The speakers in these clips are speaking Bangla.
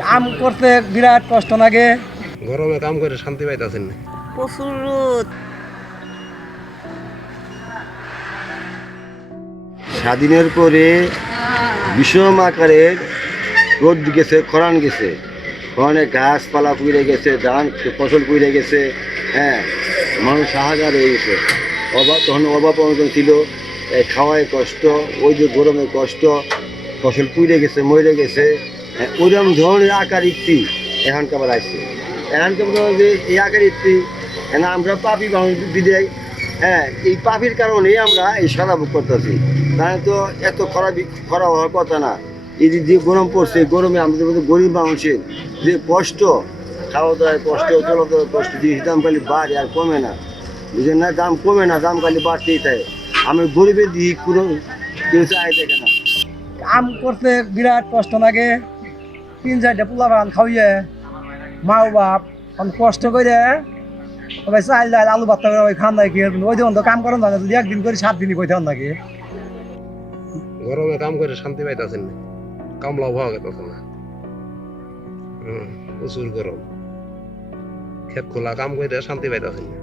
কাম করতে বিরাট কষ্ট লাগে। গরমে কাম করে শান্তি পাইতাছেন না? প্রচুর রোদ। স্বাধীনের পরে বিষম আকারের রোদ গেছে, খরান গেছে, খরানে গাছপালা পুড়ে গেছে, ধান ফসল পুড়ে গেছে। হ্যাঁ, মানুষ হাহাকার হয়ে গেছে। তখন অভাব অনটন ছিল, খাওয়ায় কষ্ট, ওই যে গরমে কষ্ট, ফসল পুড়ে গেছে, মরে গেছে। ওইরকম ধরনের আকার ইতি এখানকার আসছে। এখানকার যে এই আকার ইতি আমরা পাপি মানুষ বিদায়। হ্যাঁ, এই পাপির কারণেই আমরা এই সাদা ভোগ করতেছি। তাহলে তো এত খরা হওয়ার কথা না। এই যে গরম পড়ছে, গরমে আমাদের মধ্যে গরিব মানুষের যে কষ্ট, খাওয়া দাওয়ার কষ্ট, চলাচলের কষ্ট, জিনিস দাম খালি বাড়ে আর কমে না। বুঝলেন না? দাম কমে না, দাম খালি বাড়তেই থাকে। আমি গরিবের দিক কোনো কেউ চাই দেখে না। কাম করতে বিরাট কষ্ট লাগে। 3-4টা পোলাপান খাওয়াইয়ে মা বাপ কষ্ট করে ওই চাল ডাল আলু ভাত করে ওই খান নাকি ওই দেখুন তো কাম করেন না, যদি একদিন করে 7 দিনই কইতে হন নাকি। গরমে কাম করে শান্তি পাইতাছেন না? কামলাও পাওয়া গেছে না। প্রচুর গরম, ক্ষেত খোলা কাম করে শান্তি পাইতাছেন না।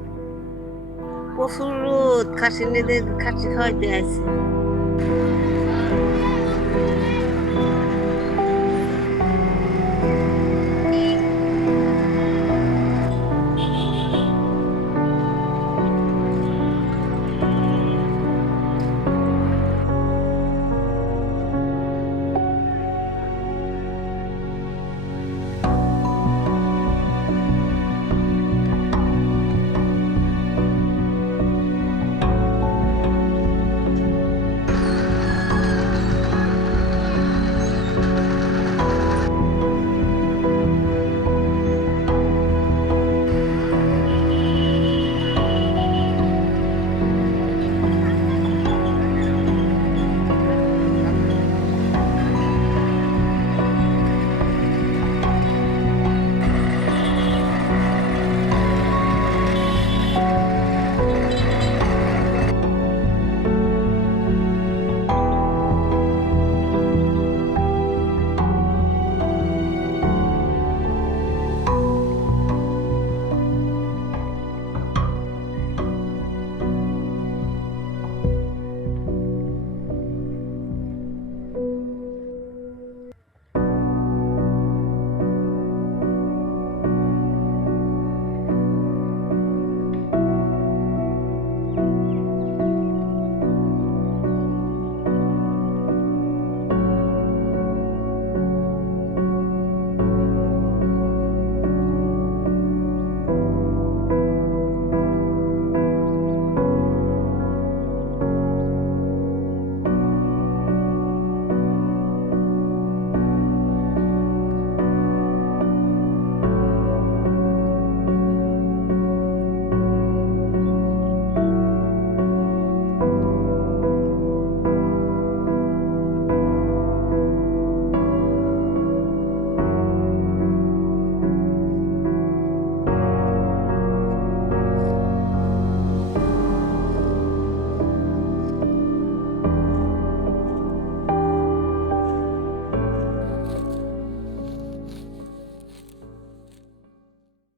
প্রচুর রোদ। খাসি নেদে খাসি খাওয়াইতে আছে।